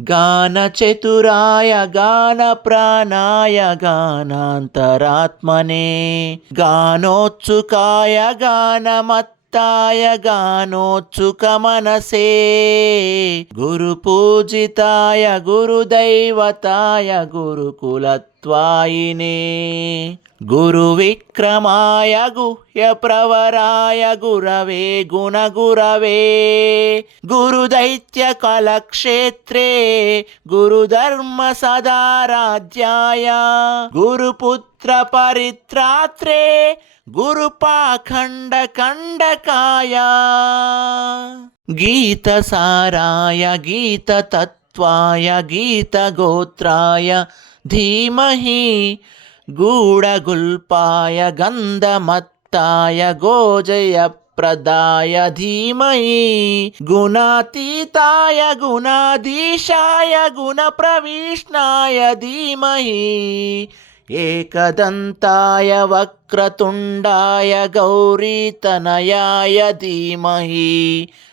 गानचतुराय गानप्राणाय गानान्तरात्मने गानोत्सुकाय गानमत्ताय गानोत्सुकमनसे गुरुपूजिताय गुरुदैवताय गुरुकुलत्वायिने गुरुविक्रमाय गुह्यप्रवराय गुरवे गुणगुरवे गुरुदैत्यकलक्षेत्रे गुरुधर्मसदाराध्याय गुरुपुत्रपरित्रात्रे गुरुपाखण्डकण्डकाय गीतसाराय गीततत्त्वाय गीतगोत्राय धीमहि गूढगुल्पाय गन्धमत्ताय गोजयप्रदाय धीमहि गुणातीताय गुणाधीशाय गुणप्रविष्णाय धीमहि एकदन्ताय वक्रतुण्डाय गौरीतनयाय धीमहि